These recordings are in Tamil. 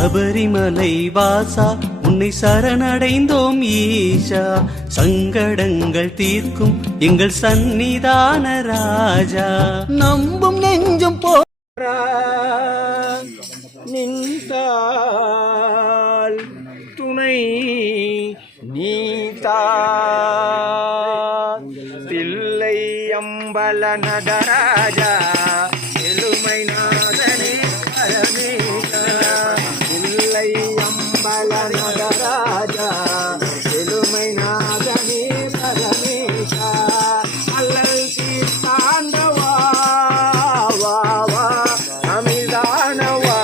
சபரிமலை வாசா உன்னை சரணடைந்தோம் ஈஷா. சங்கடங்கள் தீர்க்கும் எங்கள் சந்நிதான ராஜா. நம்பும் நெஞ்சும் போ நின்றால் துணை நீதா தில்லை அம்பல நடராஜா நடராஜா எலுமை நாதனே பரமேசா அல்லல் தீர்த்தாண்டவா வா அமிதானவா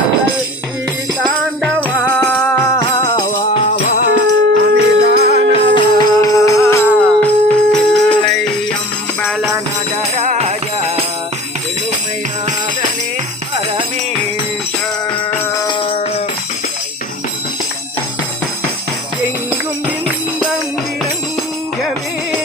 அல்லல் தீர்த்தாண்டவா வா அமிதானவா அம்பல நடராஜா எலுமை நாதனே me.